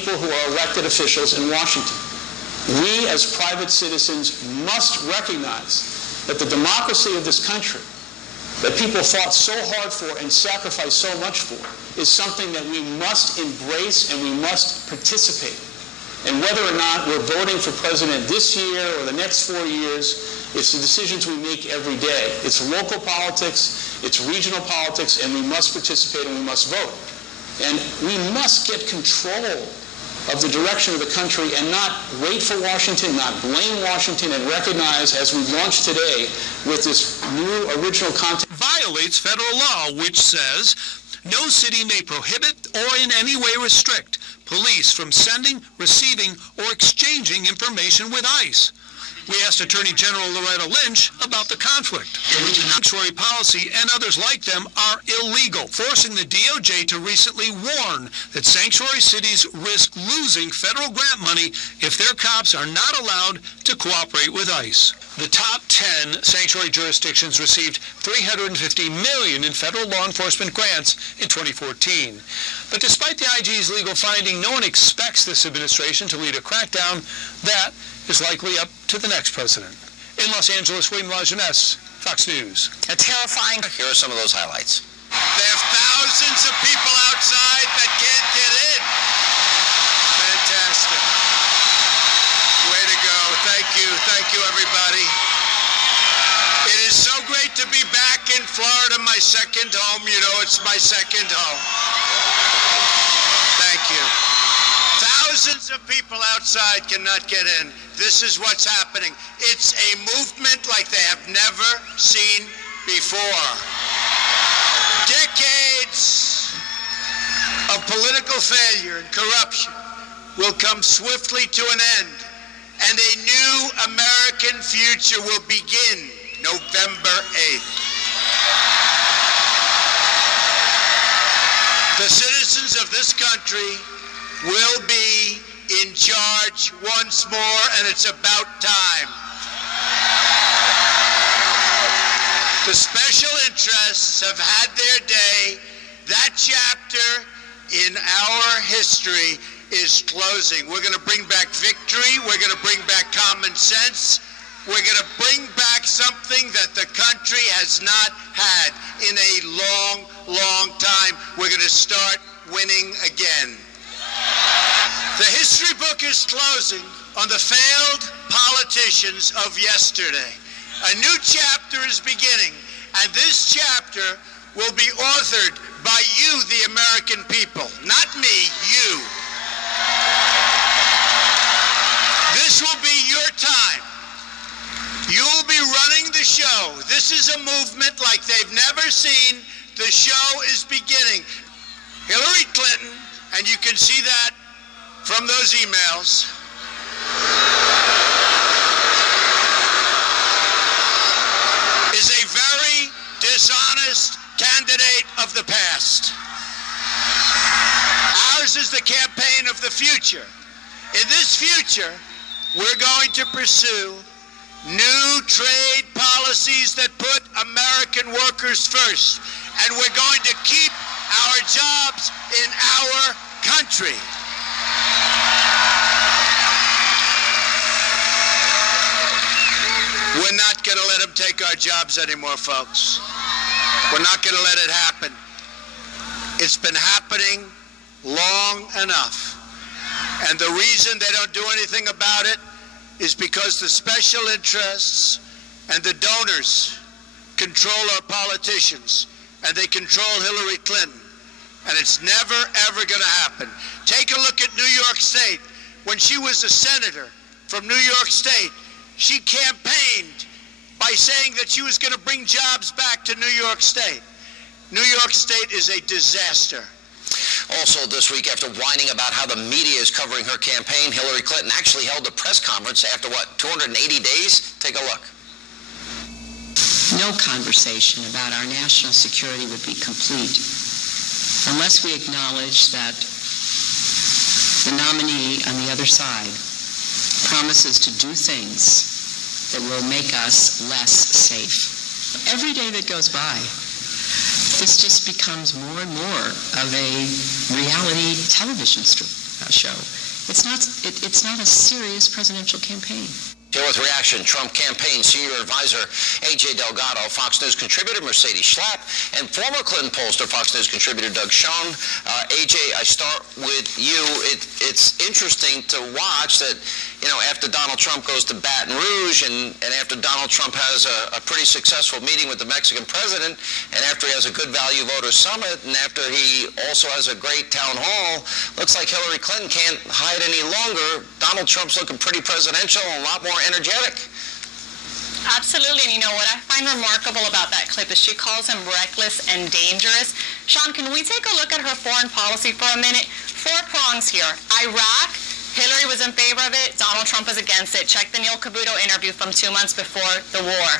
people who are elected officials in Washington. We, as private citizens, must recognize that the democracy of this country, that people fought so hard for and sacrificed so much for, is something that we must embrace and we must participate in. And whether or not we're voting for president this year or the next 4 years, it's the decisions we make every day. It's local politics, it's regional politics, and we must participate and we must vote. And we must get control of the direction of the country and not wait for Washington, not blame Washington, and recognize, as we launched today with this new original content, violates federal law, which says no city may prohibit or in any way restrict police from sending, receiving, or exchanging information with ICE. We asked Attorney General Loretta Lynch about the conflict. Sanctuary policy and others like them are illegal, forcing the DOJ to recently warn that sanctuary cities risk losing federal grant money if their cops are not allowed to cooperate with ICE. The top 10 sanctuary jurisdictions received $350 million in federal law enforcement grants in 2014. But despite the IG's legal finding, no one expects this administration to lead a crackdown that is likely up to the next president. In Los Angeles, William LaJeunesse, Fox News. A terrifying. Here are some of those highlights. There's thousands of people outside that can't get in. Fantastic. Way to go. Thank you, everybody. It is so great to be back in Florida, my second home. You know, it's my second home. Thank you. Thousands of people outside cannot get in. This is what's happening. It's a movement like they have never seen before. Decades of political failure and corruption will come swiftly to an end, and a new American future will begin November 8th. The citizens of this country will be in charge once more, and it's about time. The special interests have had their day. That chapter in our history is closing. We're going to bring back victory. We're going to bring back common sense. We're going to bring back something that the country has not had in a long, long time. We're going to start winning again. The history book is closing on the failed politicians of yesterday. A new chapter is beginning, and this chapter will be authored by you, the American people. Not me, you. This will be your time. You'll be running the show. This is a movement like they've never seen. The show is beginning. Hillary Clinton, and you can see that from those emails, is a very dishonest candidate of the past. Ours is the campaign of the future. In this future, we're going to pursue new trade policies that put American workers first, and we're going to keep our jobs in our country. We're not going to let them take our jobs anymore, folks. We're not going to let it happen. It's been happening long enough. And the reason they don't do anything about it is because the special interests and the donors control our politicians, and they control Hillary Clinton. And it's never, ever going to happen. Take a look at New York State. When she was a senator from New York State, she campaigned by saying that she was going to bring jobs back to New York State. New York State is a disaster. Also this week, after whining about how the media is covering her campaign, Hillary Clinton actually held a press conference after, 280 days? Take a look. No conversation about our national security would be complete unless we acknowledge that the nominee on the other side promises to do things that will make us less safe. Every day that goes by, this just becomes more and more of a reality television show. It's not a serious presidential campaign. Here with reaction, Trump campaign senior advisor A.J. Delgado, Fox News contributor Mercedes Schlapp, and former Clinton pollster, Fox News contributor Doug Schoen. A.J., I start with you. It's interesting to watch that, you know, after Donald Trump goes to Baton Rouge and after Donald Trump has a pretty successful meeting with the Mexican president, and after he has a good value voter summit, and after he also has a great town hall, looks like Hillary Clinton can't hide any longer. Donald Trump's looking pretty presidential and a lot more energetic. Absolutely, and you know what I find remarkable about that clip is she calls him reckless and dangerous. Sean, can we take a look at her foreign policy for a minute? 4 prongs here. Iraq, Hillary was in favor of it, Donald Trump was against it. Check the Neil Cavuto interview from 2 months before the war.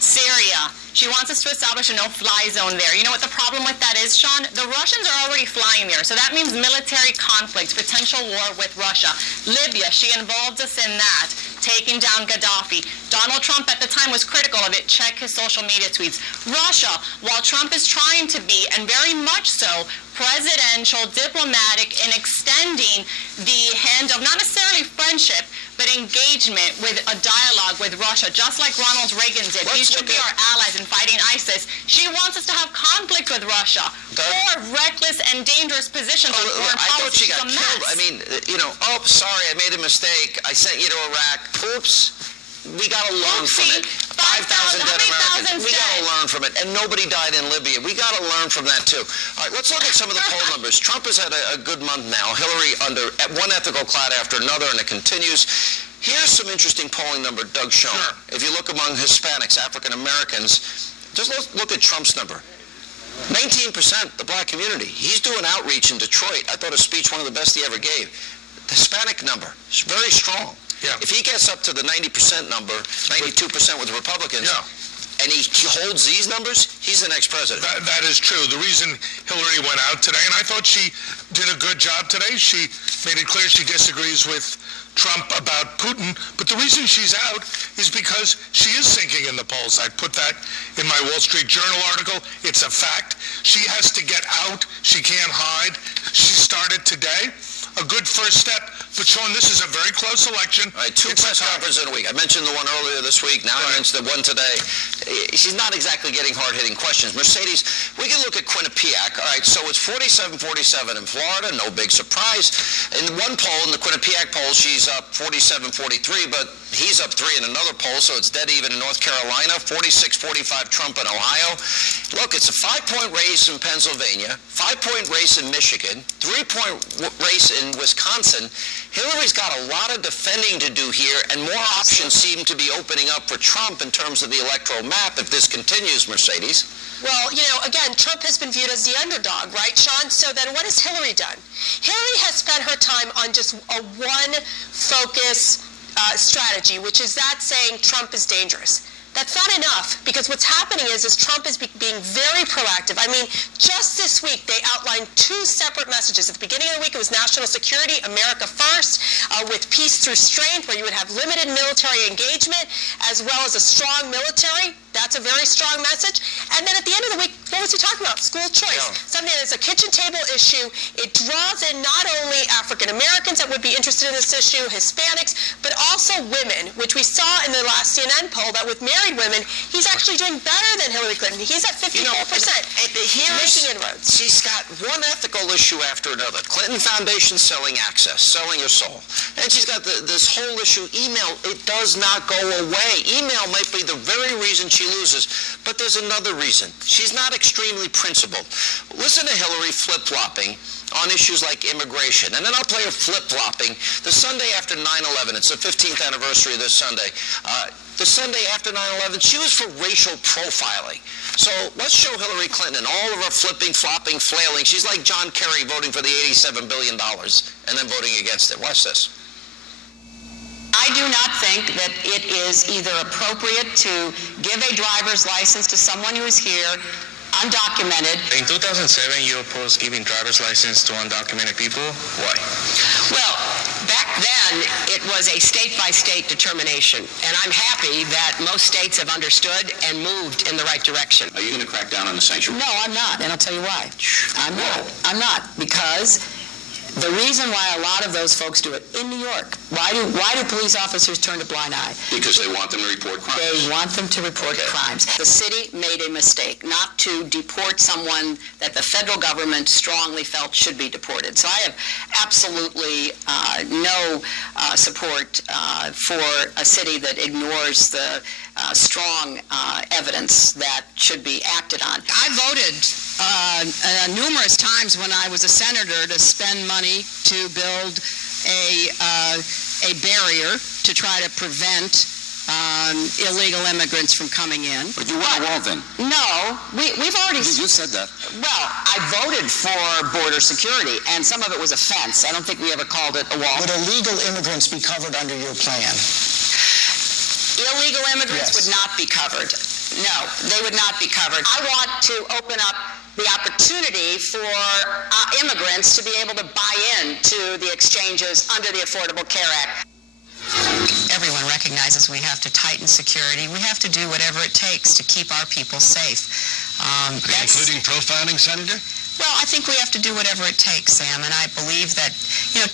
Syria, she wants us to establish a no-fly zone there. You know what the problem with that is, Sean? The Russians are already flying there, so that means military conflict, potential war with Russia. Libya, she involved us in that, taking down Gaddafi. Donald Trump at the time was critical of it. Check his social media tweets. Russia, while Trump is trying to be, and very much so, presidential, diplomatic, in extending the hand of not necessarily friendship, but engagement with a dialogue with Russia, just like Ronald Reagan did. These should be our allies in fighting ISIS. She wants us to have conflict with Russia. 4 reckless and dangerous positions on foreign policy. I thought she got killed. I mean, you know, oh, sorry, I made a mistake. I sent you to Iraq. Oops. We got to learn from it. 5,000 dead Americans. We got to learn from it. And nobody died in Libya. We got to learn from that, too. All right, let's look at some of the poll numbers. Trump has had a good month now. Hillary under one ethical cloud after another, and it continues. Here's some interesting polling number, Doug Schoen. Sure. If you look among Hispanics, African Americans, just look at Trump's number. 19%, the black community. He's doing outreach in Detroit. I thought his speech one of the best he ever gave. The Hispanic number is very strong. Yeah. If he gets up to the 90% number, 92% with Republicans, and he holds these numbers, he's the next president. That is true. The reason Hillary went out today, and I thought she did a good job today, she made it clear she disagrees with Trump about Putin, but the reason she's out is because she is sinking in the polls. I put that in my Wall Street Journal article. It's a fact. She has to get out. She can't hide. She started today. A good first step. But, Sean, this is a very close election. All right, 2 press conferences in a week. I mentioned the one earlier this week. Now I mentioned the one today. She's not exactly getting hard-hitting questions. Mercedes, we can look at Quinnipiac. All right, so it's 47-47 in Florida. No big surprise. In one poll, in the Quinnipiac poll, she's up 47-43, but he's up 3 in another poll, so it's dead even in North Carolina. 46-45 Trump in Ohio. Look, it's a 5-point race in Pennsylvania, 5-point race in Michigan, 3-point race in Wisconsin. Hillary's got a lot of defending to do here, and more options seem to be opening up for Trump in terms of the electoral map if this continues, Mercedes. Well, you know, again, Trump has been viewed as the underdog, right, Sean? So then what has Hillary done? Hillary has spent her time on just a one-focus strategy, which is that saying Trump is dangerous. That's not enough, because what's happening is Trump is being very proactive. I mean, just this week, they outlined 2 separate messages. At the beginning of the week, it was national security, America first, with peace through strength, where you would have limited military engagement, as well as a strong military. That's a very strong message. And then at the end of the week, what was he talking about? School choice. Yeah. Something that's a kitchen table issue. It draws in not only African Americans that would be interested in this issue, Hispanics, but also women, which we saw in the last CNN poll that with married women, he's actually doing better than Hillary Clinton. He's at 54%. Making inroads. She's got one ethical issue after another. Clinton Foundation selling access, selling her soul. And she's got this whole issue, email. It does not go away. Email might be the very reason she loses, but there's another reason. She's not extremely principled. Listen to Hillary flip-flopping on issues like immigration. And then I'll play her flip-flopping the Sunday after 9/11. It's the 15th anniversary this Sunday. The Sunday after 9/11, she was for racial profiling. So let's show Hillary Clinton and all of her flipping, flopping, flailing. She's like John Kerry voting for the $87 billion and then voting against it. Watch this. I do not think that it is either appropriate to give a driver's license to someone who is here undocumented. In 2007, you opposed giving driver's license to undocumented people. Why? Well, back then, it was a state-by-state determination, and I'm happy that most states have understood and moved in the right direction. Are you going to crack down on the sanctuary? No, I'm not, and I'll tell you why. I'm not, because The reason why a lot of those folks do it in New York, why do police officers turn a blind eye? Because they want them to report crimes. They want them to report crimes. The city made a mistake not to deport someone that the federal government strongly felt should be deported. So I have absolutely no support for a city that ignores the strong evidence that should be acted on. I voted numerous times when I was a senator to spend money to build a barrier to try to prevent illegal immigrants from coming in. But you want a wall then? No, we've already... You said that. Well, I voted for border security, and some of it was a fence. I don't think we ever called it a wall. Would illegal immigrants be covered under your plan? Illegal immigrants would not be covered. No, they would not be covered. I want to open up the opportunity for immigrants to be able to buy into the exchanges under the Affordable Care Act. Everyone recognizes we have to tighten security. We have to do whatever it takes to keep our people safe. Including profiling, Senator? Well, I think we have to do whatever it takes, Sam, and I believe that,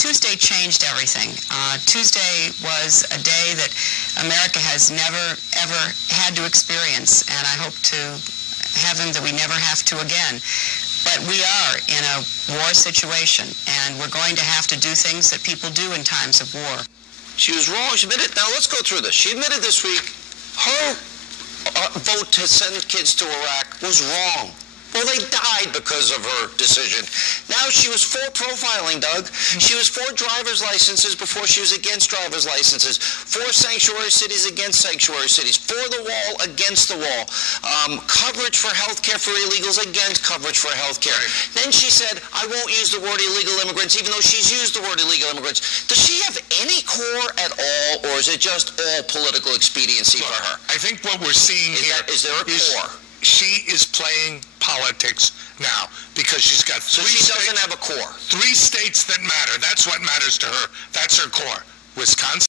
Tuesday changed everything. Tuesday was a day that America has never, ever had to experience, and I hope to heaven that we never have to again. But we are in a war situation, and we're going to have to do things that people do in times of war. She was wrong. She admitted. Now let's go through this. She admitted this week her vote to send kids to Iraq was wrong. Well, they died because of her decision. Now she was for profiling, Doug. She was for driver's licenses before she was against driver's licenses. For sanctuary cities against sanctuary cities. For the wall against the wall. Coverage for health care for illegals against coverage for health care. Then she said, I won't use the word illegal immigrants, even though she's used the word illegal immigrants. Does she have any core at all, or is it just all political expediency for her? I think what we're seeing Is there a core? She is playing politics now because she's got So she doesn't have a core. 3 states that matter. That's what matters to her. That's her core. Wisconsin.